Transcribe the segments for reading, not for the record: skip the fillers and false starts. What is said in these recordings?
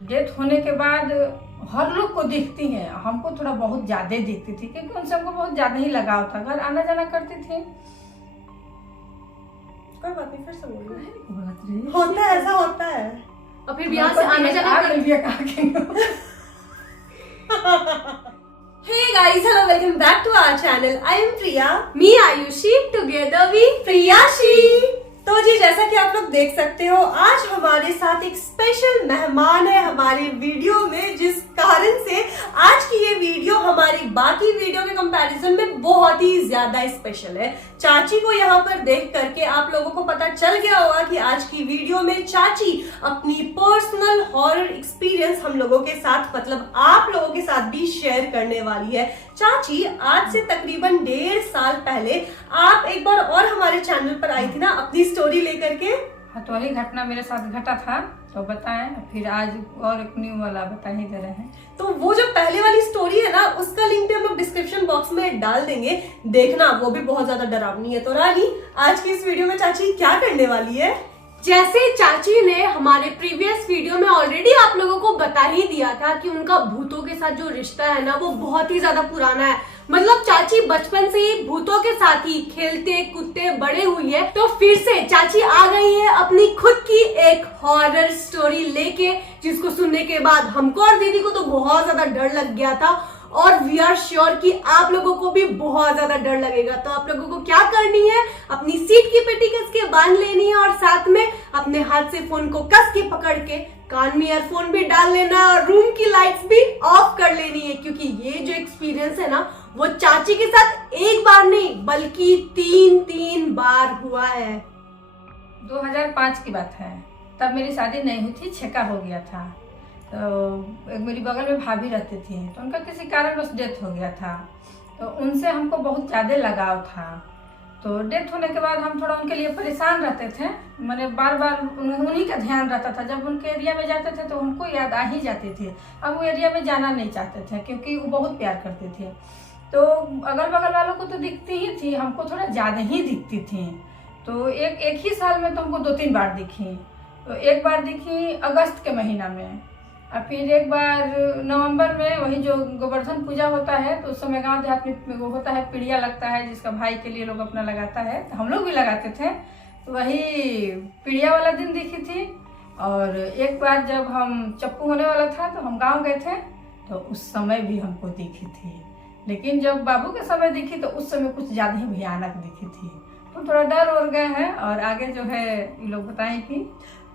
Death होने के बाद हर लोग को दिखती हैं, हमको थोड़ा बहुत ज्यादा दिखती थी क्योंकि उनसे हमको बहुत ज्यादा ही लगाव था। घर आना जाना करती थी। कोई बात नहीं, फिर से बोलिए। बात रही होता है, ऐसा होता है। और फिर यहाँ से आने जाना कर लिया कहा Hey guys, hello, welcome back to our channel. I am Priya. मी आयुषी, टुगेदर वी प्रियाशी। तो जी जैसा कि आप लोग देख सकते हो, आज हमारे साथ एक स्पेशल मेहमान है हमारी वीडियो में, जिस कारण से आज की ये वीडियो हमारी बाकी वीडियो के कंपैरिजन में बहुत ही ज्यादा स्पेशल है। चाची को यहाँ पर देख करके आप लोगों को पता चल गया होगा कि आज की वीडियो में चाची अपनी पर्सनल हॉरर एक्सपीरियंस हम लोगों के साथ, मतलब आप लोगों के साथ भी शेयर करने वाली है। चाची, आज से तकरीबन 1.5 साल पहले आप एक बार और हमारे चैनल पर आई थी ना अपनी स्टोरी लेकर के। हाँ, तो वही घटना मेरे साथ घटा था, तो बताएं। फिर आज और एक न्यू वाला बता ही दे रहे हैं। तो वो जो पहले वाली स्टोरी है ना, उसका लिंक भी हम लोग डिस्क्रिप्शन बॉक्स में डाल देंगे, देखना, वो भी बहुत ज्यादा डरावनी है। तो रानी, आज की इस वीडियो में चाची क्या करने वाली है? जैसे चाची ने हमारे प्रीवियस वीडियो में ऑलरेडी आप लोगों को बता ही दिया था कि उनका भूतों के साथ जो रिश्ता है ना, वो बहुत ही ज्यादा पुराना है। मतलब चाची बचपन से ही भूतों के साथ ही खेलते कूदते बड़े हुई है। तो फिर से चाची आ गई है अपनी खुद की एक हॉरर स्टोरी लेके, जिसको सुनने के बाद हमको और दीदी को तो बहुत ज्यादा डर लग गया था, और वी आर श्योर कि आप लोगों को भी बहुत ज्यादा डर लगेगा। तो आप लोगों को क्या करनी है, अपनी सीट की पेटी कस के बांध लेनी है, और साथ में अपने हाथ से फोन को कस के पकड़ के कान में ईयरफोन भी डाल लेना है, और रूम की लाइट्स भी ऑफ कर लेनी है, क्योंकि ये जो एक्सपीरियंस है ना, वो चाची के साथ एक बार नहीं बल्कि 3 बार हुआ है। 2005 की बात है। तब मेरी शादी नहीं हुई थी, छेका हो गया था। तो एक मेरी बगल में भाभी रहती थी, तो उनका किसी कारण बस डेथ हो गया था। तो उनसे हमको बहुत ज़्यादा लगाव था। तो डेथ होने के बाद हम थोड़ा उनके लिए परेशान रहते थे, मैंने बार बार उन्हीं का ध्यान रहता था। जब उनके एरिया में जाते थे तो हमको याद आ ही जाती थी। अब वो एरिया में जाना नहीं चाहते थे क्योंकि वो बहुत प्यार करते थे। तो अगल बगल वालों को तो दिखती ही थी, हमको थोड़ा ज़्यादा ही दिखती थी। तो एक ही साल में तो हमको 2-3 बार दिखी। तो एक बार दिखी अगस्त के महीना में, और फिर एक बार नवंबर में, वही जो गोवर्धन पूजा होता है, तो उस समय गांव देहात में वो होता है, पीड़िया लगता है, जिसका भाई के लिए लोग अपना लगाता है, तो हम लोग भी लगाते थे। तो वही पीड़िया वाला दिन दिखी थी। और एक बार जब हम चप्पू होने वाला था तो हम गांव गए थे, तो उस समय भी हमको दिखी थी। लेकिन जब बाबू के समय दिखी तो उस समय कुछ ज़्यादा ही भयानक दिखी थी। तो थोड़ा डर और गए हैं। और आगे जो है ये लोग बताएं कि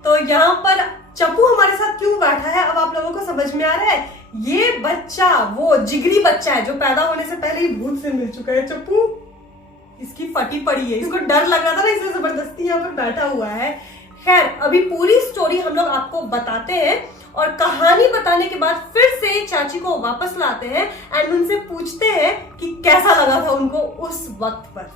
तो यहाँ पर चप्पू हमारे साथ क्यों बैठा है, अब आप लोगों को समझ में आ रहा है। ये बच्चा वो जिगरी बच्चा है जो पैदा होने से पहले ही भूत से मिल चुका है। चप्पू इसकी फटी पड़ी है, इसको डर लग रहा था ना, इसलिए जबरदस्ती यहाँ पर बैठा हुआ है। खैर, अभी पूरी स्टोरी हम लोग आपको बताते हैं, और कहानी बताने के बाद फिर से चाची को वापस लाते हैं एंड उनसे पूछते हैं कि कैसा लगा था उनको उस वक्त पर।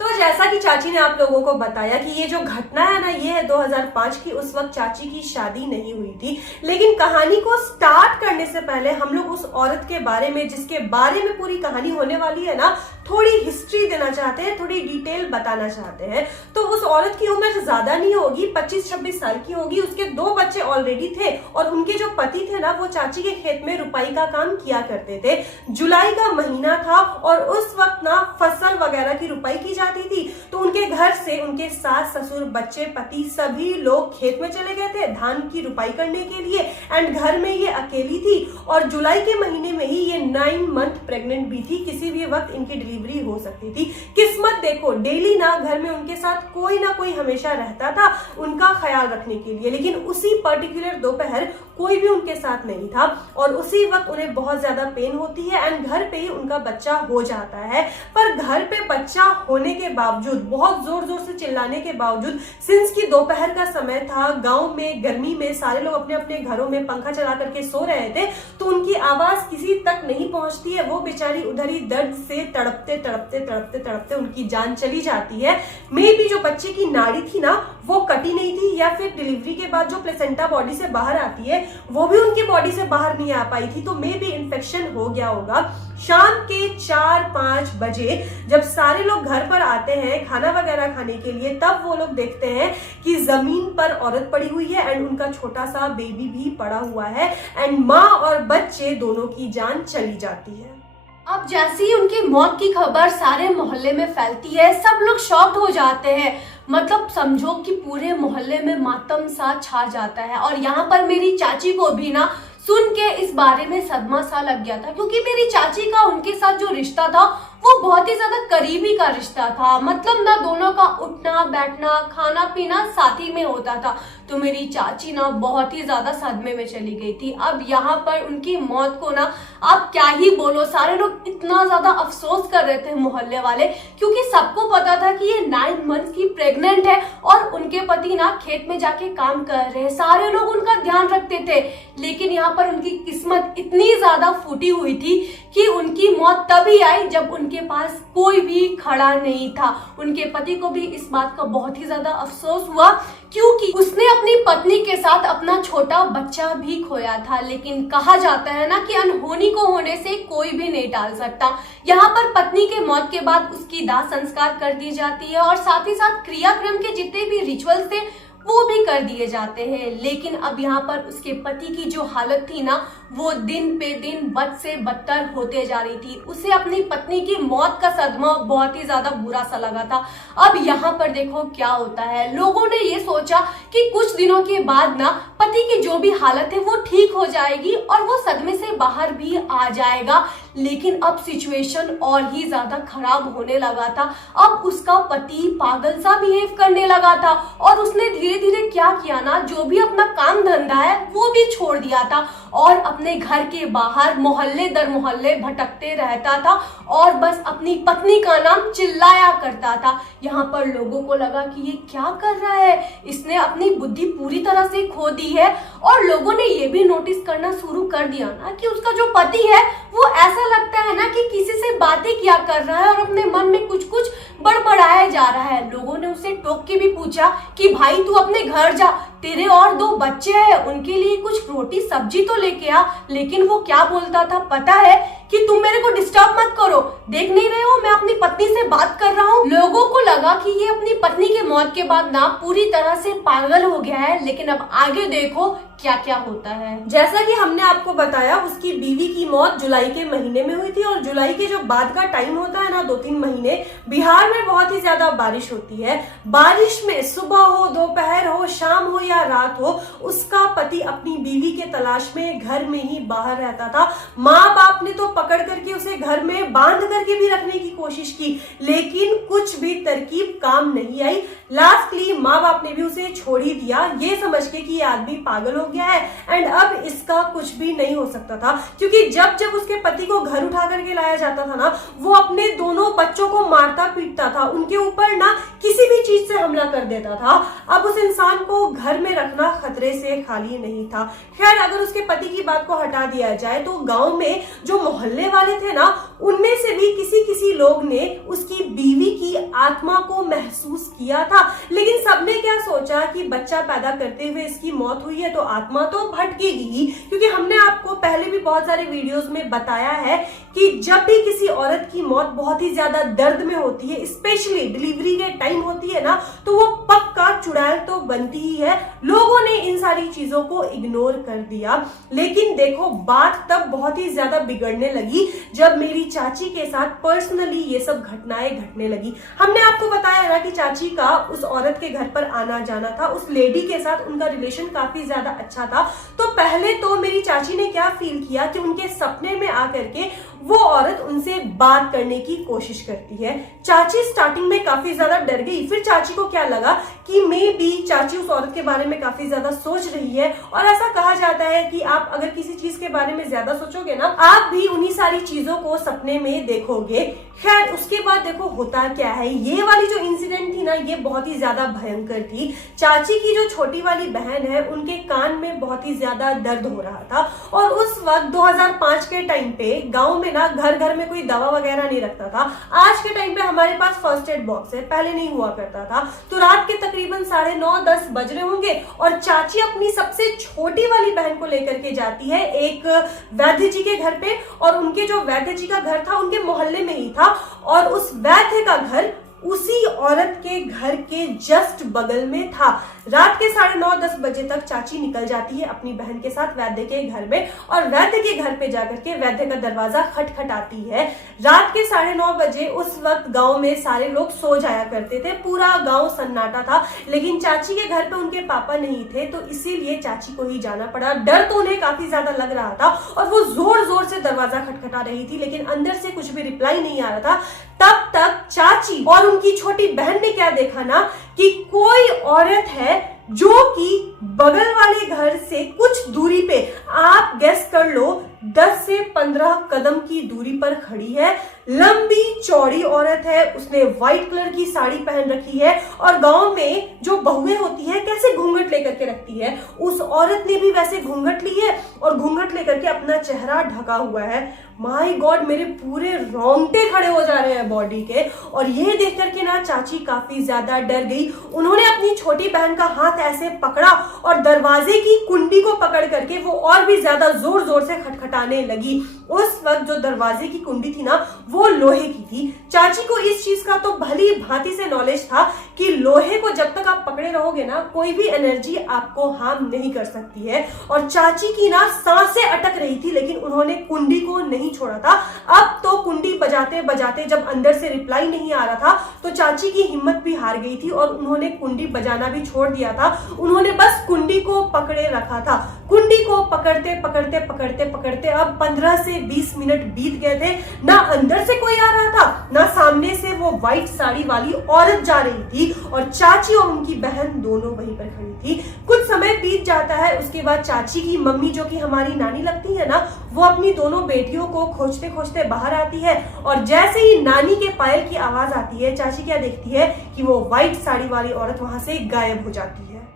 तो जैसा कि चाची ने आप लोगों को बताया कि ये जो घटना है ना, ये है 2005 की। उस वक्त चाची की शादी नहीं हुई थी। लेकिन कहानी को स्टार्ट करने से पहले हम लोग उस औरत के बारे में, जिसके बारे में पूरी कहानी होने वाली है ना, थोड़ी हिस्ट्री देना चाहते हैं, थोड़ी डिटेल बताना चाहते हैं। तो उस औरत की उम्र ज्यादा नहीं होगी, 25-26 साल की होगी। उसके 2 बच्चे ऑलरेडी थे, और उनके जो पति थे ना, वो चाची के खेत में रुपाई का काम किया करते थे। जुलाई का महीना था, और उस वक्त ना फसल वगैरह की रुपाई की जाती थी। तो उनके घर से उनके सास ससुर बच्चे पति सभी लोग खेत में चले गए थे धान की रुपाई करने के लिए, एंड घर में ये अकेली थी। और जुलाई के महीने में ही ये 9 मंथ प्रेग्नेंट भी थी, किसी भी वक्त इनकी डिलीवरी हो सकती थी। किस्मत देखो, डेली ना घर में उनके साथ कोई ना कोई हमेशा रहता था उनका ख्याल रखने के लिए, लेकिन उसी पर्टिकुलर दोपहर कोई भी उनके साथ नहीं था। और उसी वक्त उन्हें बहुत ज्यादा पेन होती है, एंड घर पे ही उनका बच्चा हो जाता है। पर घर पे बच्चा होने के बावजूद, बहुत जोर जोर से चिल्लाने के बावजूद, सिंस की दोपहर का समय था, गांव में गर्मी में सारे लोग अपने अपने घरों में पंखा चला करके सो रहे थे, तो उनकी आवाज किसी तक नहीं पहुंचती है। वो बेचारी उधर ही दर्द से तड़पते तड़पते तड़पते तड़पते तड़पते उनकी जान चली जाती है। मे बी जो बच्चे की नाड़ी थी ना वो कटी नहीं थी, या फिर डिलीवरी के बाद जो प्लेसेंटा बॉडी से बाहर आती है वो भी उनकी बॉडी से बाहर नहीं आ पाई थी, तो मे बी इन्फेक्शन हो गया होगा। शाम के 4-5 बजे जब सारे लोग घर पर आते हैं खाना वगैरह खाने के लिए, तब वो लोग देखते हैं कि जमीन पर औरत पड़ी हुई है एंड उनका छोटा सा बेबी भी पड़ा हुआ है एंड माँ और बच्चे दोनों की जान चली जाती है। अब जैसे ही उनकी मौत की खबर सारे मोहल्ले में फैलती है, सब लोग शॉक्ड हो जाते हैं। मतलब समझो कि पूरे मोहल्ले में मातम सा छा जाता है। और यहाँ पर मेरी चाची को भी ना सुन के इस बारे में सदमा सा लग गया था, क्योंकि मेरी चाची का उनके साथ जो रिश्ता था वो बहुत ही ज्यादा करीबी का रिश्ता था। मतलब ना दोनों का उठना बैठना खाना पीना साथ ही में होता था। तो मेरी चाची ना बहुत ही ज्यादा सदमे में चली गई थी। अब यहाँ पर उनकी मौत को ना आप क्या ही बोलो, सारे लोग इतना ज्यादा अफसोस कर रहे थे मोहल्ले वाले, क्योंकि सबको पता था कि ये 9 मंथ की प्रेग्नेंट है और उनके पति ना खेत में जाके काम कर रहे हैं। सारे लोग उनका ध्यान रखते थे, लेकिन यहाँ पर उनकी किस्मत इतनी ज्यादा फूटी हुई थी कि उनकी मौत तभी आई जब उनके पास कोई भी खड़ा नहीं था। उनके पति को भी इस बात का बहुत ही ज्यादा अफसोस हुआ, क्योंकि उसने अपनी पत्नी के साथ अपना छोटा बच्चा भी खोया था। लेकिन कहा जाता है ना कि अनहोनी को होने से कोई भी नहीं टाल सकता। यहाँ पर पत्नी के मौत के बाद उसकी दाह संस्कार कर दी जाती है और साथ ही साथ क्रियाक्रम के जितने भी रिचुअल्स थे वो भी कर दिए जाते हैं। लेकिन अब यहाँ पर उसके पति की जो हालत थी ना वो दिन पे दिन बद से बदतर होते जा रही थी। उसे अपनी पत्नी की मौत का सदमा बहुत ही ज्यादा बुरा सा लगा था। अब यहाँ पर देखो क्या होता है, लोगों ने ये सोचा कि कुछ दिनों के बाद ना पति की जो भी हालत है वो ठीक हो जाएगी और वो सदमे से बाहर भी आ जाएगा। लेकिन अब सिचुएशन और ही ज्यादा खराब होने लगा था। अब उसका पति पागल सा बिहेव करने लगा था और उसने धीरे धीरे क्या किया ना, जो भी अपना काम धंधा है वो भी छोड़ दिया था और अपने घर के बाहर मोहल्ले दर मोहल्ले भटकते रहता था और बस अपनी पत्नी का नाम चिल्लाया करता था। यहाँ पर लोगों को लगा कि ये क्या कर रहा है, इसने अपनी बुद्धि पूरी तरह से खो दी है। और लोगों ने ये भी नोटिस करना शुरू कर दिया ना कि उसका जो पति है वो ऐसा लगता है ना कि किसी से बातें किया कर रहा है और अपने मन में कुछ कुछ बड़बड़ाया जा रहा है। लोगों ने उसे टोक के भी पूछा कि भाई तू अपने घर जा, तेरे और 2 बच्चे हैं, उनके लिए कुछ रोटी सब्जी तो लेके आ। लेकिन वो क्या बोलता था पता है कि तुम मेरे को डिस्टर्ब मत करो, देख नहीं रहे हो मैं अपनी पत्नी से बात कर रहा हूँ। लोगों को लगा कि ये अपनी पत्नी के मौत के बाद ना पूरी तरह से पागल हो गया है। लेकिन अब आगे देखो क्या क्या होता है। जैसा कि हमने आपको बताया उसकी बीवी की मौत जुलाई के महीने में हुई थी और जुलाई के जो बाद का टाइम होता है ना 2-3 महीने, बिहार में बहुत ही ज्यादा बारिश होती है। बारिश में सुबह हो दोपहर हो शाम हो या रात हो, उसका पति अपनी बीवी के तलाश में घर में ही बाहर रहता था। माँ बाप ने तो पकड़ करके उसे घर में बांध करके भी रखने की कोशिश की, लेकिन कुछ भी तरकीब काम नहीं आई। लास्टली माँ बाप ने भी उसे छोड़ ही दिया, ये समझ के कि ये आदमी पागल हो गया है एंड अब इसका कुछ भी नहीं हो सकता था। क्योंकि जब जब उसके पति को घर उठा करके लाया जाता था ना, वो अपने दोनों बच्चों को मारता पीटता था, उनके ऊपर ना किसी भी चीज से हमला कर देता था। अब उस इंसान को घर में रखना खतरे से खाली नहीं था। खैर, अगर उसके पति की बात को हटा दिया जाए तो गांव में जो मोहल्ले वाले थे ना, उनमें से भी किसी लोग ने उसकी बीवी की आत्मा को महसूस किया था। लेकिन सबने क्या सोचा कि बच्चा पैदा करते हुए इसकी मौत हुई है तो आत्मा तो भटकेगी ही, क्योंकि हमने आपको पहले भी बहुत सारे वीडियोस में बताया है कि जब भी किसी औरत की मौत बहुत ही ज्यादा दर्द में होती है, स्पेशली डिलीवरी के टाइम होती है ना, तो वो पक्का चुड़ैल तो बनती ही है। लोगों ने इन सारी चीजों को इग्नोर कर दिया। लेकिन देखो बात तब बहुत ही ज्यादा बिगड़ने लगी जब मेरी चाची के साथ पर्सनली ये सब घटनाएं घटने लगी। हमने आपको बताया ना कि चाची का उस औरत के घर पर आना जाना था, उस लेडी के साथ उनका रिलेशन काफी ज्यादा अच्छा था। तो पहले तो मेरी चाची ने क्या फील किया कि उनके सपने में आकर के वो औरत उनसे बात करने की कोशिश करती है। चाची स्टार्टिंग में काफी ज्यादा डर गई। फिर चाची को क्या लगा कि मे बी चाची उस औरत के बारे में काफी ज्यादा सोच रही है। और ऐसा कहा जाता है कि आप अगर किसी चीज के बारे में ज्यादा सोचोगे ना, आप भी उन्हीं सारी चीजों को सपने में देखोगे। खैर उसके बाद देखो होता क्या है, ये वाली जो इंसिडेंट थी ना, ये बहुत ही ज्यादा भयंकर थी। चाची की जो छोटी वाली बहन है, उनके कान में बहुत ही ज्यादा दर्द हो रहा था। और उस वक्त 2005 के टाइम पे गांव में ना घर घर में कोई दवा वगैरह नहीं रखता था। आज के टाइम पे हमारे पास फर्स्ट एड बॉक्स है, पहले नहीं हुआ करता था। तो रात के तकरीबन 9:30-10 बज रहे होंगे और चाची अपनी सबसे छोटी वाली बहन को लेकर के जाती है एक वैद्य जी के घर पे। और उनके जो वैद्य जी का घर था उनके मोहल्ले में ही था, और उस वैद्य का घर उसी औरत के घर के जस्ट बगल में था। रात के 9:30-10 बजे तक चाची निकल जाती है अपनी बहन के साथ वैद्य के घर में, और वैद्य के घर पे जाकर के वैद्य का दरवाजा खटखटाती है। रात के 9:30 बजे उस वक्त गांव में सारे लोग सो जाया करते थे, पूरा गांव सन्नाटा था। लेकिन चाची के घर पे उनके पापा नहीं थे, तो इसीलिए चाची को ही जाना पड़ा। डर तो उन्हें काफी ज्यादा लग रहा था और वो जोर जोर से दरवाजा खटखटा रही थी, लेकिन अंदर से कुछ भी रिप्लाई नहीं आ रहा था। तब तक चाची और उनकी छोटी बहन ने क्या देखा ना, कि कोई औरत है जो कि बगल वाले घर से कुछ दूरी पे, आप गेस कर लो 10 से 15 कदम की दूरी पर खड़ी है। लंबी चौड़ी औरत है, उसने व्हाइट कलर की साड़ी पहन रखी है। और गांव में जो बहुएं होती है कैसे घूंघट लेकर के रखती है, उस औरत ने भी वैसे घूंघट ली है और घूंघट लेकर के अपना चेहरा ढका हुआ है। माय गॉड, मेरे पूरे रोंगटे खड़े हो जा रहे हैं बॉडी के। और ये देख करके ना चाची काफी ज्यादा डर गई। उन्होंने अपनी छोटी बहन का हाथ ऐसे पकड़ा और दरवाजे की कुंडी को पकड़ करके वो और भी ज्यादा जोर जोर से खटखटाने लगी। उस वक्त जो दरवाजे की कुंडी थी ना, वो लोहे की थी। चाची को इस चीज का तो भली भांति से नॉलेज था कि लोहे को जब तक आप पकड़े रहोगे ना, कोई भी एनर्जी आपको हार्म नहीं कर सकती है। और चाची की ना सांसें अटक रही थी, लेकिन उन्होंने कुंडी को नहीं छोड़ा था। अब तो कुंडी बजाते बजाते जब अंदर से रिप्लाई नहीं आ रहा था, तो चाची की हिम्मत भी हार गई थी और उन्होंने कुंडी बजाना भी छोड़ दिया था। उन्होंने बस कुंडी को पकड़े रखा था। कुंडी को पकड़ते पकड़ते पकड़ते पकड़ते अब 15 से 20 मिनट बीत गए थे। ना अंदर से कोई आ रहा था, ना सामने से वो व्हाइट साड़ी वाली औरत जा रही थी। और चाची और उनकी बहन दोनों वहीं पर खड़ी थी। कुछ समय बीत जाता है। उसके बाद चाची की मम्मी, जो कि हमारी नानी लगती है ना, वो अपनी दोनों बेटियों को खोजते खोजते बाहर आती है। और जैसे ही नानी के पायल की आवाज आती है, चाची क्या देखती है कि वो व्हाइट साड़ी वाली औरत वहां से गायब हो जाती है।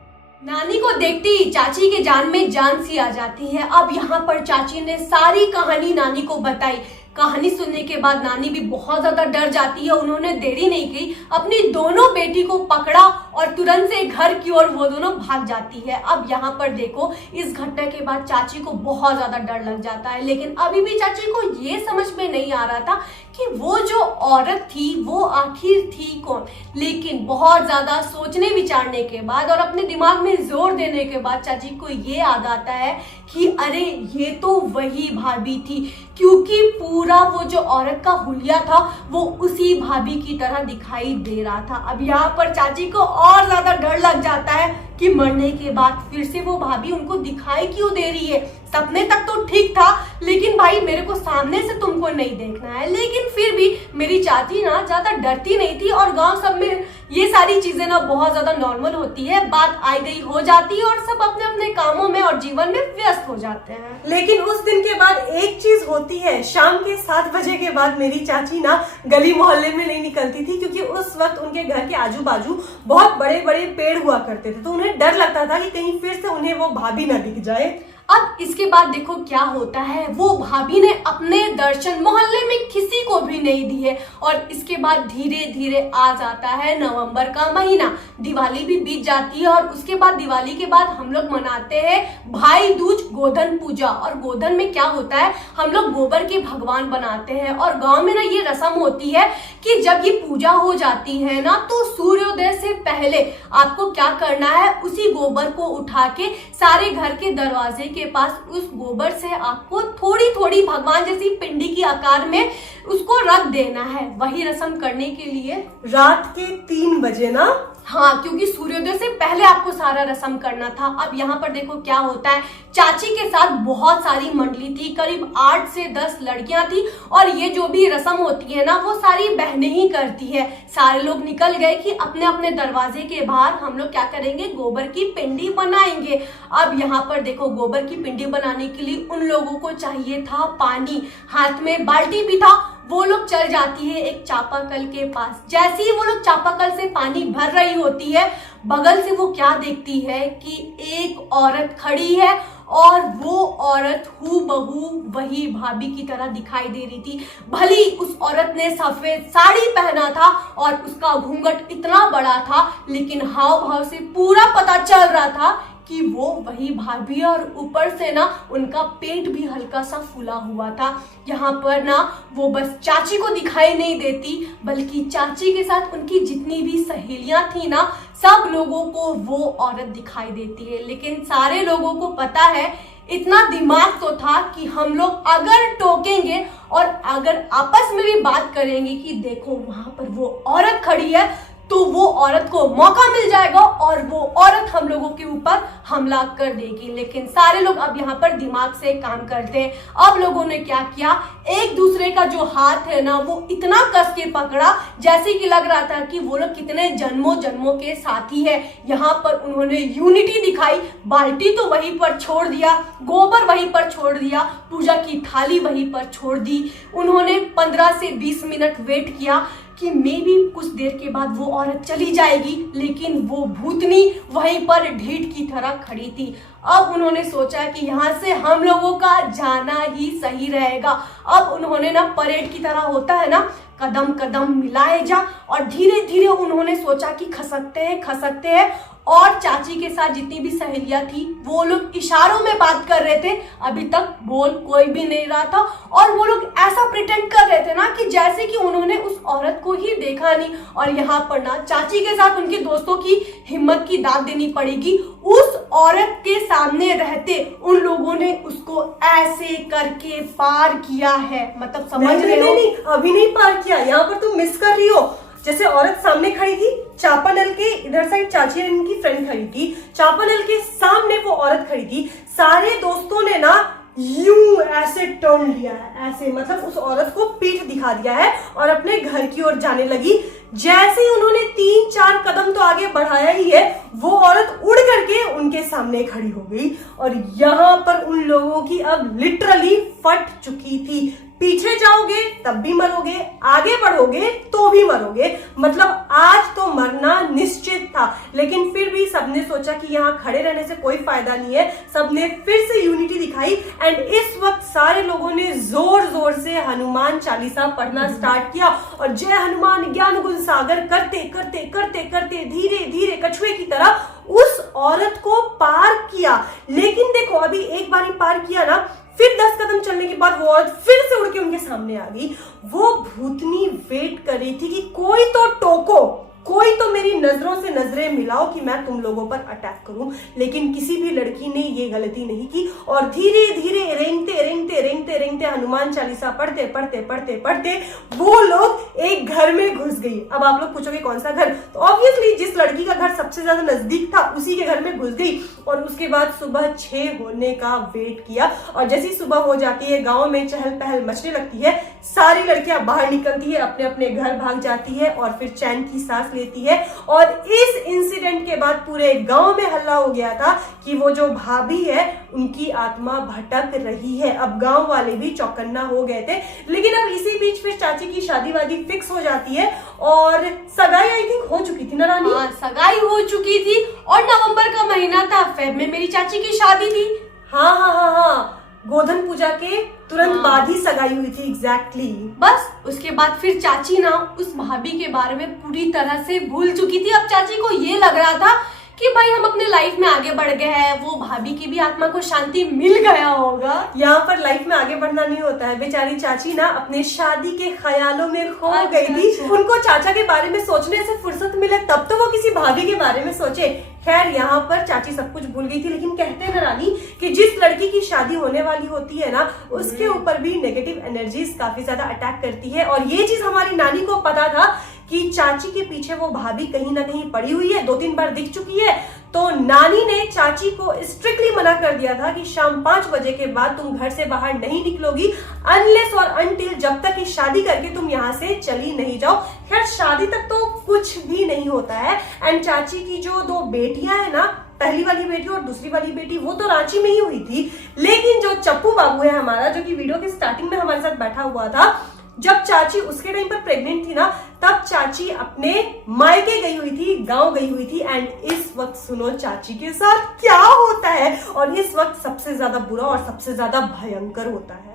नानी को देखते ही चाची के जान में जान सी आ जाती है। अब यहाँ पर चाची ने सारी कहानी नानी को बताई। कहानी सुनने के बाद नानी भी बहुत ज्यादा डर जाती है। उन्होंने देरी नहीं की, अपनी दोनों बेटी को पकड़ा और तुरंत से घर की ओर वो दोनों भाग जाती है। अब यहाँ पर देखो, इस घटना के बाद चाची को बहुत ज्यादा डर लग जाता है, लेकिन अभी भी चाची को ये समझ में नहीं आ रहा था कि वो जो औरत थी वो आखिर थी कौन। लेकिन बहुत ज्यादा सोचने विचारने के बाद और अपने दिमाग में जोर देने के बाद चाची को ये याद आता है कि अरे ये तो वही भाभी थी, क्योंकि पूरा वो जो औरत का हुलिया था वो उसी भाभी की तरह दिखाई दे रहा था। अब यहाँ पर चाची को और ज्यादा डर लग जाता है कि मरने के बाद फिर से वो भाभी उनको दिखाई क्यों दे रही है। सपने तक तो ठीक था, लेकिन भाई मेरे को सामने से तुमको नहीं देखना है। लेकिन फिर भी मेरी चाची ना ज्यादा डरती नहीं थी और गांव सब में ये सारी चीजें ना बहुत ज्यादा नॉर्मल होती है, बात आई गई हो जाती है और सब अपने अपने कामों में और जीवन में व्यस्त हो जाते हैं। लेकिन उस दिन के बाद एक चीज होती है, शाम के 7 बजे के बाद मेरी चाची ना गली मोहल्ले में नहीं निकलती थी, क्योंकि उस वक्त उनके घर के आजू बाजू बहुत बड़े बड़े पेड़ हुआ करते थे। तो उन्हें डर लगता था कि कहीं फिर से उन्हें वो भाभी ना दिख जाए। अब इसके बाद देखो क्या होता है, वो भाभी ने अपने दर्शन मोहल्ले में किसी को भी नहीं दिए। और इसके बाद धीरे धीरे आ जाता है नवंबर का महीना, दिवाली भी बीत जाती है। और उसके बाद दिवाली के बाद हम लोग मनाते हैं भाई दूज गोधन पूजा। और गोधन में क्या होता है, हम लोग गोबर के भगवान बनाते हैं। और गांव में ना ये रस्म होती है कि जब ये पूजा हो जाती है ना, तो सूर्योदय से पहले आपको क्या करना है, उसी गोबर को उठा के सारे घर के दरवाजे के पास उस गोबर से आपको थोड़ी थोड़ी भगवान जैसी पिंडी की आकार में उसको रख देना है। वही रस्म करने के लिए रात के 3 बजे ना हाँ, क्योंकि सूर्योदय से पहले आपको सारा रस्म करना था। अब यहाँ पर देखो क्या होता है, चाची के साथ बहुत सारी मंडली थी, करीब 8 से 10 लड़कियां थी और ये जो भी रस्म होती है ना वो सारी बहनें ही करती है। सारे लोग निकल गए कि अपने अपने दरवाजे के बाहर हम लोग क्या करेंगे, गोबर की पिंडी बनाएंगे। अब यहाँ पर देखो गोबर की पिंडी बनाने के लिए उन लोगों को चाहिए था पानी, हाथ में बाल्टी भी था। वो लोग चल जाती है एक चापाकल के पास। जैसे ही वो लोग चापाकल से पानी भर रही होती है, बगल से वो क्या देखती है कि एक औरत खड़ी है और वो औरत हूबहू वही भाभी की तरह दिखाई दे रही थी। भली उस औरत ने सफेद साड़ी पहना था और उसका घूंघट इतना बड़ा था, लेकिन हाव भाव से पूरा पता चल रहा था कि वो वही भाभी है और ऊपर से ना उनका पेट भी हल्का सा फूला हुआ था। यहाँ पर ना वो बस चाची को दिखाई नहीं देती, बल्कि चाची के साथ उनकी जितनी भी सहेलियां थी ना, सब लोगों को वो औरत दिखाई देती है। लेकिन सारे लोगों को पता है, इतना दिमाग तो था कि हम लोग अगर टोकेंगे और अगर आपस में भी बात करेंगे कि देखो वहां पर वो औरत खड़ी है, तो वो औरत को मौका मिल जाएगा और वो औरत हम लोगों के ऊपर हमला कर देगी। लेकिन सारे लोग अब यहाँ पर दिमाग से काम करते हैं। अब लोगों ने क्या किया, एक दूसरे का जो हाथ है ना वो इतना कस के पकड़ा जैसे कि लग रहा था कि वो लोग कितने जन्मों जन्मों के साथी है। यहाँ पर उन्होंने यूनिटी दिखाई, बाल्टी तो वहीं पर छोड़ दिया, गोबर वहीं पर छोड़ दिया, पूजा की थाली वहीं पर छोड़ दी। उन्होंने 15 से 20 मिनट वेट किया कि मे भी कुछ देर के बाद वो औरत चली जाएगी, लेकिन वो भूतनी वहीं पर ढीठ की तरह खड़ी थी। अब उन्होंने सोचा कि यहाँ से हम लोगों का जाना ही सही रहेगा। अब उन्होंने ना परेड की तरह होता है ना, कदम कदम मिलाए जा, और धीरे धीरे उन्होंने सोचा कि खसकते हैं। और चाची के साथ जितनी भी सहेलियां थी वो लोग इशारों में बात कर रहे थे, अभी तक बोल कोई भी नहीं रहा था। और वो लोग ऐसा प्रिटेंड कर रहे थे ना कि जैसे कि उन्होंने उस औरत को ही देखा नहीं। और यहाँ पर ना चाची के साथ उनके दोस्तों की हिम्मत की दाद देनी पड़ेगी। उस औरत के सामने रहते उन लोगों ने उसको ऐसे करके पार किया है, मतलब समझ रहे हो? नहीं, अभी नहीं पार किया, यहाँ पर तुम मिस कर रही हो। जैसे औरत सामने खड़ी थी, चापानल के इधर साइड चाची और इनकी फ्रेंड खड़ी थी, चापानल के सामने वो औरत खड़ी थी। सारे दोस्तों ने ना यूं ऐसे टर्न लिया है, ऐसे मतलब उस औरत को पीठ दिखा दिया है और अपने घर की ओर जाने लगी। जैसे ही उन्होंने 3-4 कदम तो आगे बढ़ाया ही है, वो औरत उड़ करके उनके सामने खड़ी हो गई। और यहाँ पर उन लोगों की अब लिटरली फट चुकी थी। पीछे जाओगे तब भी मरोगे, आगे बढ़ोगे तो भी मरोगे, मतलब आज तो मरना निश्चित था। लेकिन फिर भी सबने सोचा कि यहाँ खड़े रहने से कोई फायदा नहीं है, सबने फिर से यूनिटी दिखाई। एंड इस वक्त सारे लोगों ने जोर जोर से हनुमान चालीसा पढ़ना स्टार्ट किया और जय हनुमान ज्ञान गुण सागर करते करते करते करते धीरे धीरे कछुए की तरह उस औरत को पार किया। लेकिन देखो अभी एक बार ही पार किया ना, फिर 10 कदम चलने के बाद वो औरत फिर से उड़ के उनके सामने आ गई। वो भूतनी वेट कर रही थी कि कोई तो टोको, कोई तो मेरी नजरों से नजरें मिलाओ कि मैं तुम लोगों पर अटैक करूं। लेकिन किसी भी लड़की ने ये गलती नहीं की और धीरे धीरे रेंगते रेंगते रेंगते रेंगते हनुमान चालीसा पढ़ते पढ़ते पढ़ते पढ़ते वो लोग एक घर में घुस गई। अब आप लोग पूछोगे कौन सा घर, तो ऑब्वियसली जिस लड़की का घर सबसे ज्यादा नजदीक था उसी के घर में घुस गई। और उसके बाद सुबह 6 होने का वेट किया और जैसी सुबह हो जाती है गाँव में चहल पहल मचने लगती है, सारी लड़कियां बाहर निकलती है, अपने अपने घर भाग जाती है और फिर चैन की सांस लेती है। और इस इंसिडेंट के बाद पूरे गांव में हल्ला हो गया था कि वो जो भाभी है उनकी आत्मा भटक रही है। अब गांव वाले भी चौकन्ना हो गए थे। लेकिन अब इसी बीच फिर चाची की शादी वादी फिक्स हो जाती है और सगाई आई थिंक हो चुकी थी ना रानी? हाँ, सगाई हो चुकी थी और नवंबर का महीना था, फेब में मेरी चाची की शादी थी। हाँ, गोधन पूजा के तुरंत बाद ही सगाई हुई थी। एग्जैक्टली। बस उसके बाद फिर चाची ना उस भाभी के बारे में पूरी तरह से भूल चुकी थी। अब चाची को ये लग रहा था कि भाई हम अपने लाइफ में आगे बढ़ गए हैं, वो भाभी की भी आत्मा को शांति मिल गया होगा। यहाँ पर लाइफ में आगे बढ़ना नहीं होता है। बेचारी चाची ना अपने शादी के ख्यालों में खो गई थी। उनको चाचा के बारे में सोचने से फुर्सत मिले तब तो वो किसी भाभी के बारे में सोचे। खैर यहाँ पर चाची सब कुछ भूल गई थी। लेकिन कहते हैं ना रानी कि जिस लड़की की शादी होने वाली होती है ना, उसके ऊपर भी नेगेटिव एनर्जीज काफी ज्यादा अटैक करती है। और ये चीज हमारी नानी को पता था कि चाची के पीछे वो भाभी कहीं ना कहीं पड़ी हुई है, 2-3 बार दिख चुकी है। तो नानी ने चाची को स्ट्रिक्टली मना कर दिया था कि शाम 5 बजे के बाद तुम घर से बाहर नहीं निकलोगी अनलेस और अनटिल, जब तक कि शादी करके तुम यहाँ से चली नहीं जाओ। खैर शादी तक तो कुछ भी नहीं होता है। एंड चाची की जो 2 बेटियां है ना, पहली वाली बेटी और दूसरी वाली बेटी, वो तो रांची में ही हुई थी। लेकिन जो चप्पू बाबू है हमारा, जो कि वीडियो के स्टार्टिंग में हमारे साथ बैठा हुआ था, जब चाची उसके टाइम पर प्रेग्नेंट थी ना, तब चाची अपने मायके गई हुई थी, गांव गई हुई थी। एंड इस वक्त सुनो चाची के साथ क्या होता है, और इस वक्त सबसे ज्यादा बुरा और सबसे ज्यादा भयंकर होता है।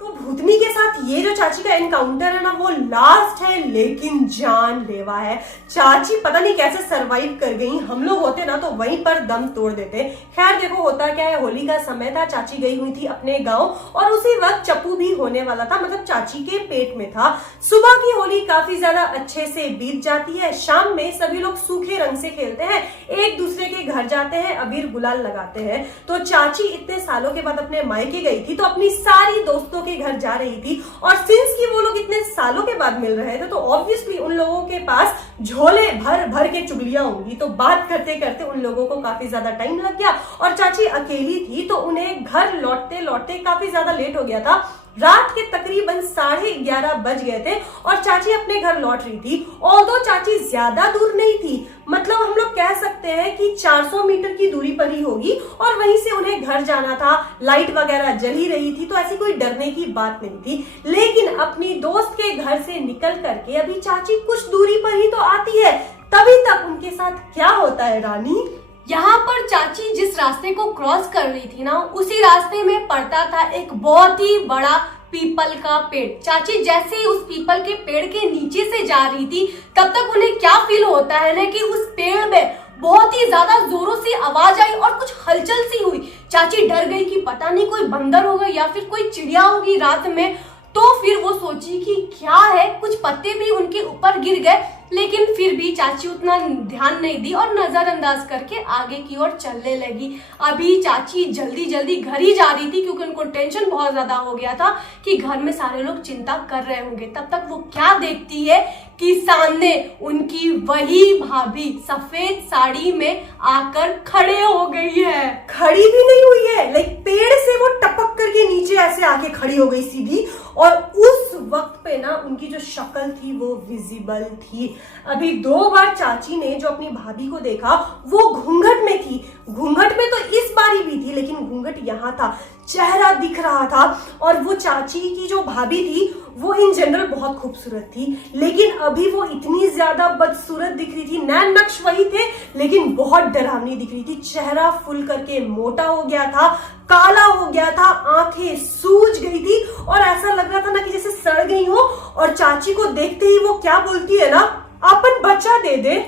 तो भूतनी के साथ ये जो चाची का एनकाउंटर है ना, वो लास्ट है लेकिन जानलेवा है। चाची पता नहीं कैसे सरवाइव कर गई, हम लोग होते ना तो वहीं पर दम तोड़ देते। खैर देखो होता क्या है, होली का समय था, चाची गई हुई थी अपने गांव और उसी वक्त चप्पू भी होने वाला था, मतलब चाची के पेट में था। सुबह की होली काफी ज्यादा अच्छे से बीत जाती है। शाम में सभी लोग सूखे रंग से खेलते हैं, एक दूसरे के घर जाते हैं, अबीर गुलाल लगाते हैं। तो चाची इतने सालों के बाद अपने मायके गई थी, तो अपनी सारी दोस्तों के घर जा रही थी। और सिंस की वो लोग इतने सालों के बाद मिल रहे थे, तो ऑब्वियसली उन लोगों के पास झोले भर भर के चुगलियां होंगी। तो बात करते करते उन लोगों को काफी ज्यादा टाइम लग गया और चाची अकेली थी, तो उन्हें घर लौटते लौटते काफी ज्यादा लेट हो गया था। रात के तकरीबन 11:30 बज गए थे और चाची अपने घर लौट रही थी। ऑल्दो चाची ज्यादा दूर नहीं थी, मतलब हम लोग कह सकते हैं कि 400 मीटर की दूरी पर ही होगी और वहीं से उन्हें घर जाना था। लाइट वगैरह जल ही रही थी, तो ऐसी कोई डरने की बात नहीं थी। लेकिन अपनी दोस्त के घर से निकल करके अभी चाची कुछ दूरी पर ही तो आती है, तभी तक उनके साथ क्या होता है रानी? यहाँ पर चाची जिस रास्ते को क्रॉस कर रही थी ना, उसी रास्ते में पड़ता था एक बहुत ही बड़ा पीपल का पेड़। चाची जैसे ही उस पीपल के पेड़ के नीचे से जा रही थी, तब तक उन्हें क्या फील होता है ना कि उस पेड़ में बहुत ही ज्यादा जोरों से आवाज आई और कुछ हलचल सी हुई। चाची डर गई कि पता नहीं कोई बंदर होगा या फिर कोई चिड़िया होगी रात में। तो फिर वो सोची कि क्या है, कुछ पत्ते भी उनके ऊपर गिर गए, लेकिन फिर भी चाची उतना ध्यान नहीं दी और नजरअंदाज करके आगे की ओर चलने लगी। अभी चाची जल्दी जल्दी घर ही जा रही थी क्योंकि उनको टेंशन बहुत ज्यादा हो गया था कि घर में सारे लोग चिंता कर रहे होंगे। तब तक वो क्या देखती है कि सामने उनकी वही भाभी सफेद साड़ी में आकर खड़े हो गई है। खड़ी भी नहीं हुई है, लाइक पेड़ से वो टपक करके नीचे ऐसे आके खड़ी हो गई सीधी। और उस वक्त पे ना उनकी जो शक्ल थी वो विजिबल थी। अभी 2 बार चाची ने जो अपनी भाभी को देखा वो घूंघट में थी। घूंघट में तो इस बारी भी थी, लेकिन घूंघट यहाँ था, चेहरा दिख रहा था। और वो चाची की जो भाभी थी वो इन जनरल बहुत खूबसूरत थी, लेकिन अभी वो इतनी ज्यादा बदसूरत दिख रही थी। नैन नक्श वही थे लेकिन बहुत डरावनी दिख रही थी। चेहरा फुल करके मोटा हो गया था, काला हो गया था, आंखें सूज गई थी और ऐसा लग रहा था ना कि जैसे सड़ गई हो। और चाची को देखते ही वो क्या बोलती है ना, अपन बच्चा दे दे,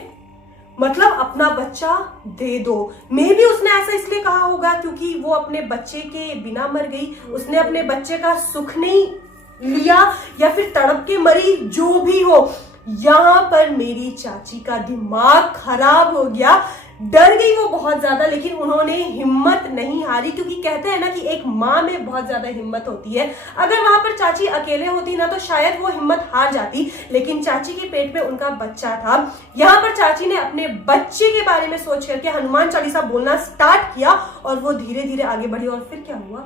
मतलब अपना बच्चा दे दो। मे भी उसने ऐसा इसलिए कहा होगा क्योंकि वो अपने बच्चे के बिना मर गई, उसने अपने बच्चे का सुख नहीं लिया या फिर तड़प के मरी, जो भी हो। यहाँ पर मेरी चाची का दिमाग खराब हो गया, डर गई वो बहुत ज्यादा, लेकिन उन्होंने हिम्मत नहीं हारी क्योंकि कहते हैं ना कि एक माँ में बहुत ज्यादा हिम्मत होती है। अगर वहां पर चाची अकेले होती ना तो शायद वो हिम्मत हार जाती, लेकिन चाची के पेट में उनका बच्चा था। यहाँ पर चाची ने अपने बच्चे के बारे में सोच करके हनुमान चालीसा बोलना स्टार्ट किया और वो धीरे धीरे आगे बढ़ी। और फिर क्या हुआ?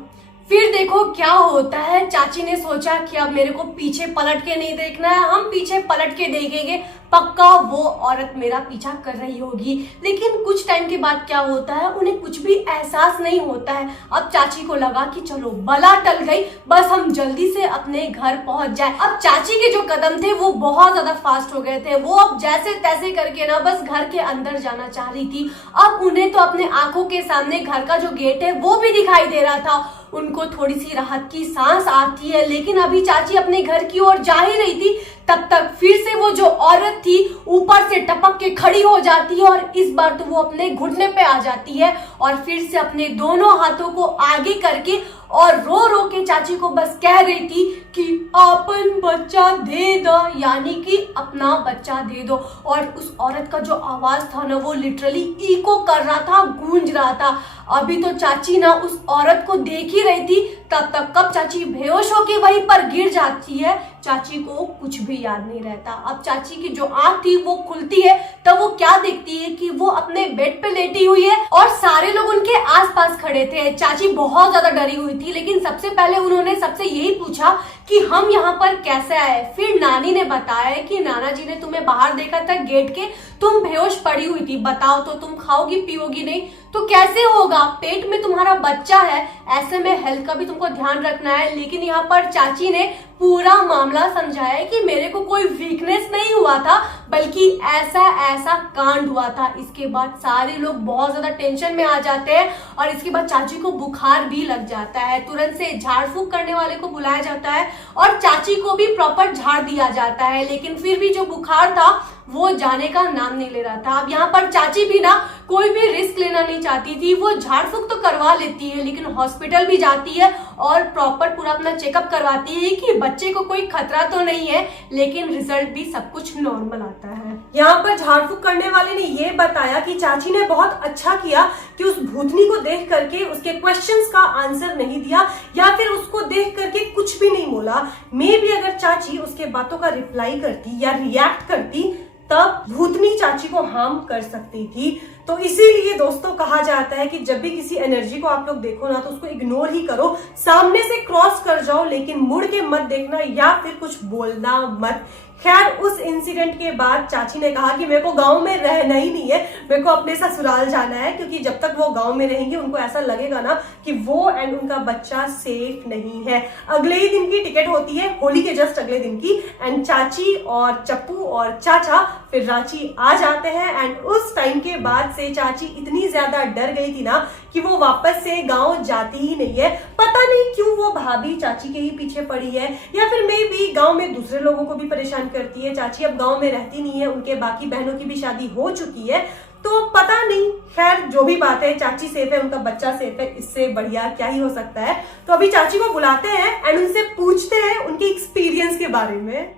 फिर देखो क्या होता है। चाची ने सोचा कि अब मेरे को पीछे पलट के नहीं देखना है, हम पीछे पलट के देखेंगे, पक्का वो औरत मेरा पीछा कर रही होगी। लेकिन कुछ टाइम के बाद क्या होता है, उन्हें कुछ भी एहसास नहीं होता है। अब चाची को लगा कि चलो बला टल गई, बस हम जल्दी से अपने घर पहुंच जाए। अब चाची के जो कदम थे वो बहुत ज्यादा फास्ट हो गए थे। वो अब जैसे तैसे करके ना बस घर के अंदर जाना चाह रही थी। अब उन्हें तो अपने आंखों के सामने घर का जो गेट है वो भी दिखाई दे रहा था। उनको थोड़ी सी राहत की सांस आती है, लेकिन अभी चाची अपने घर की ओर जा ही रही थी, तब तक फिर से वो जो औरत थी ऊपर से टपक के खड़ी हो जाती है और इस बार तो वो अपने घुटने पे आ जाती है और फिर से अपने दोनों हाथों को आगे करके और रो रो के चाची को बस कह रही थी कि अपन बच्चा दे दो, यानी कि अपना बच्चा दे दो। और उस औरत का जो आवाज था ना वो लिटरली इको कर रहा था, गूंज रहा था। अभी तो चाची ना उस औरत को देख ही रही थी, तब तक कब चाची बेहोश होके वहीं पर गिर जाती है चाची को कुछ भी याद नहीं रहता। अब चाची की जो आंख थी वो खुलती है, तब वो क्या देखती है कि वो अपने बेड पे लेटी हुई है और सारे लोग उनके आसपास खड़े थे। चाची बहुत ज्यादा डरी हुई थी, लेकिन सबसे पहले उन्होंने सबसे यही पूछा कि हम यहाँ पर कैसे आए। फिर नानी ने बताया कि नाना जी ने तुम्हें बाहर देखा था गेट के, तुम बेहोश पड़ी हुई थी, बताओ तो तुम खाओगी पियोगी नहीं तो कैसे होगा, पेट में तुम्हारा बच्चा है, ऐसे में हेल्थ का भी तुमको ध्यान रखना है। लेकिन यहाँ पर चाची ने पूरा मामला समझाया कि मेरे को कोई वीकनेस नहीं हुआ था, बल्कि ऐसा ऐसा कांड हुआ था। इसके बाद सारे लोग बहुत ज्यादा टेंशन में आ जाते हैं और इसके बाद चाची को बुखार भी लग जाता है। तुरंत से झाड़ फूक करने वाले को बुलाया जाता है और चाची को भी प्रॉपर झाड़ दिया जाता है, लेकिन फिर भी जो बुखार था वो जाने का नाम नहीं ले रहा था। अब यहाँ पर चाची भी ना कोई भी रिस्क लेना नहीं चाहती थी, वो झाड़ फूक तो करवा लेती है लेकिन हॉस्पिटल भी जाती है और प्रॉपर पूरा अपना चेकअप करवाती है कि बच्चे को कोई खतरा तो नहीं है, लेकिन रिजल्ट भी सब कुछ नॉर्मल आता है। यहाँ पर झाड़ फूक करने वाले ने ये बताया कि चाची ने बहुत अच्छा किया कि उस भूतनी को देख करके उसके क्वेश्चंस का आंसर नहीं दिया या फिर उसको देख करके कुछ भी नहीं बोला। मे भी अगर चाची उसके बातों का रिप्लाई करती या रिएक्ट करती तब भूतनी चाची को हार्म कर सकती थी। तो इसीलिए दोस्तों कहा जाता है कि जब भी किसी एनर्जी को आप लोग देखो ना तो उसको इग्नोर ही करो, सामने से क्रॉस कर जाओ लेकिन मुड़ के मत देखना या फिर कुछ बोलना मत। खैर उस इंसिडेंट के बाद चाची ने कहा कि मेरे को गांव में रहना ही नहीं है, मेरे को अपने ससुराल जाना है, क्योंकि जब तक वो गांव में रहेंगे उनको ऐसा लगेगा ना कि वो एंड उनका बच्चा सेफ नहीं है। अगले ही दिन की टिकट होती है, होली के जस्ट अगले दिन की, एंड चाची और चप्पू और चाचा फिर रांची आ जाते हैं। एंड उस टाइम के बाद से चाची इतनी ज्यादा डर गई थी ना कि वो वापस से गांव जाती ही नहीं है। पता नहीं क्यों वो भाभी चाची के ही पीछे पड़ी है या फिर मे भी गांव में दूसरे लोगों को भी परेशान करती है। चाची अब गांव में रहती नहीं है, उनके बाकी बहनों की भी शादी हो चुकी है, तो पता नहीं। खैर जो भी बात है, चाची सेफ है, उनका बच्चा सेफ है, इससे बढ़िया क्या ही हो सकता है। तो अभी चाची को बुलाते हैं एंड उनसे पूछते हैं उनके एक्सपीरियंस के बारे में।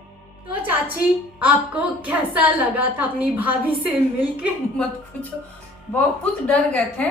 तो चाची आपको कैसा लगा था अपनी भाभी से मिलके? मत पूछो, बहुत डर गए थे।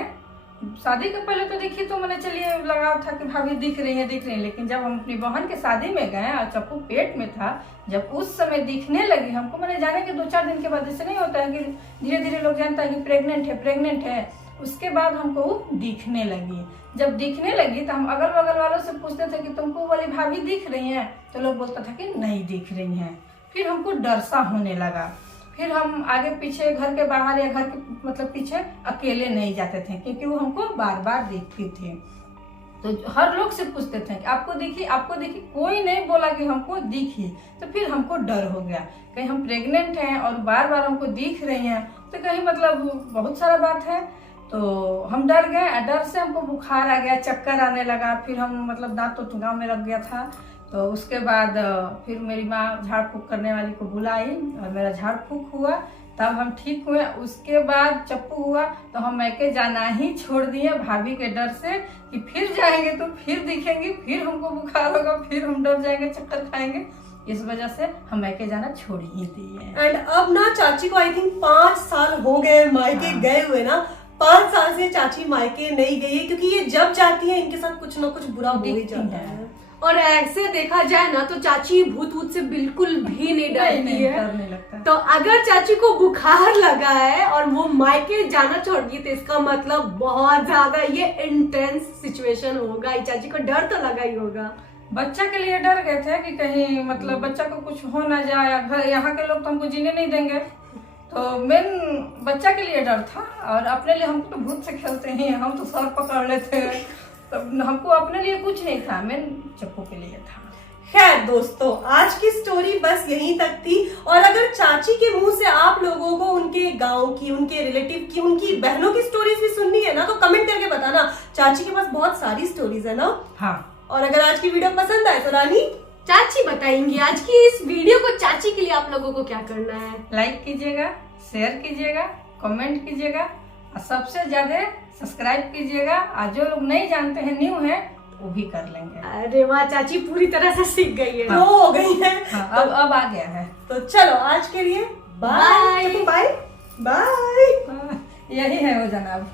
शादी के पहले तो देखिए तो मैंने चलिए लगाव था कि भाभी दिख रही है, लेकिन जब हम अपनी बहन के शादी में गए और चप्पू पेट में था, जब उस समय दिखने लगी हमको, मैंने जाने के 2-4 दिन के बाद ऐसे नहीं होता है कि धीरे धीरे लोग जानता है कि प्रेग्नेंट है, उसके बाद हमको दिखने लगी। जब दिखने लगी तो हम अगल बगल वालों से पूछते थे कि तुमको वाली भाभी दिख रही है, तो लोग बोलता था कि नहीं दिख रही है। फिर हमको डर सा होने लगा। फिर हम आगे पीछे घर के बाहर या घर के मतलब पीछे अकेले नहीं जाते थे, क्योंकि वो हमको बार बार देखती थी। तो हर लोग से पूछते थे कि आपको दिखी, कोई नहीं बोला कि हमको दिखी। तो फिर हमको डर हो गया, कहीं हम प्रेग्नेंट हैं और बार बार हमको दिख रही हैं तो कहीं मतलब बहुत सारा बात है। तो हम डर गए, डर से हमको बुखार आ गया, चक्कर आने लगा। फिर हम मतलब दांत तो गाँव में रख गया था। तो उसके बाद फिर मेरी माँ झाड़ फूक करने वाली को बुलाई और मेरा झाड़ फूक हुआ, तब हम ठीक हुए। उसके बाद चप्पू हुआ तो हम मैके जाना ही छोड़ दिए भाभी के डर से कि फिर जाएंगे तो फिर दिखेंगे, फिर हमको बुखार होगा, फिर हम डर जाएंगे, चक्कर खाएंगे। इस वजह से हम मैके जाना छोड़ ही दिए। एंड अब ना चाची को आई थिंक 5 साल हो गए मायके गए हुए ना। 5 साल से चाची मायके नहीं गई है, क्योंकि ये जब जाती है इनके साथ कुछ ना कुछ बुरा हो ही जाता है। और ऐसे देखा जाए ना तो चाची भूत से बिल्कुल भी नहीं डरती है। डर नहीं लगता। तो अगर चाची को बुखार लगा है और वो मायके जाना छोड़ दी तो इसका मतलब बहुत ज्यादा ये इंटेंस सिचुएशन होगा। चाची को डर तो लगा ही होगा। बच्चा के लिए डर गए थे कि कहीं मतलब बच्चा को कुछ हो ना जाए, घर यहाँ के लोग तो हमको जीने नहीं देंगे। तो मेन बच्चा के लिए डर था और अपने लिए हम तो भूत से खेलते हैं, हम तो सर पकड़ लेते हैं, तो हमको अपने लिए कुछ नहीं था, मेन चप्पू के लिए था। खैर दोस्तों, आज की स्टोरी बस यहीं तक थी। और अगर चाची के मुंह से आप लोगों को उनके गांव की, उनके रिलेटिव की, उनकी बहनों की स्टोरीज भी सुननी है ना तो कमेंट करके बताना। चाची के पास बहुत सारी स्टोरीज है ना। हाँ। और अगर आज की वीडियो पसंद आए तो रानी चाची बताएंगी आज की इस वीडियो को चाची के लिए आप लोगों को क्या करना है। लाइक कीजिएगा, शेयर कीजिएगा, कमेंट कीजिएगा और सबसे ज्यादा सब्सक्राइब कीजिएगा। और जो लोग नहीं जानते हैं, न्यू है, वो भी कर लेंगे। अरे वाह, चाची पूरी तरह से सीख गई है। हाँ। हो गई है। हाँ, अब आ गया है। तो चलो आज के लिए बाय बाय। यही है वो जनाब।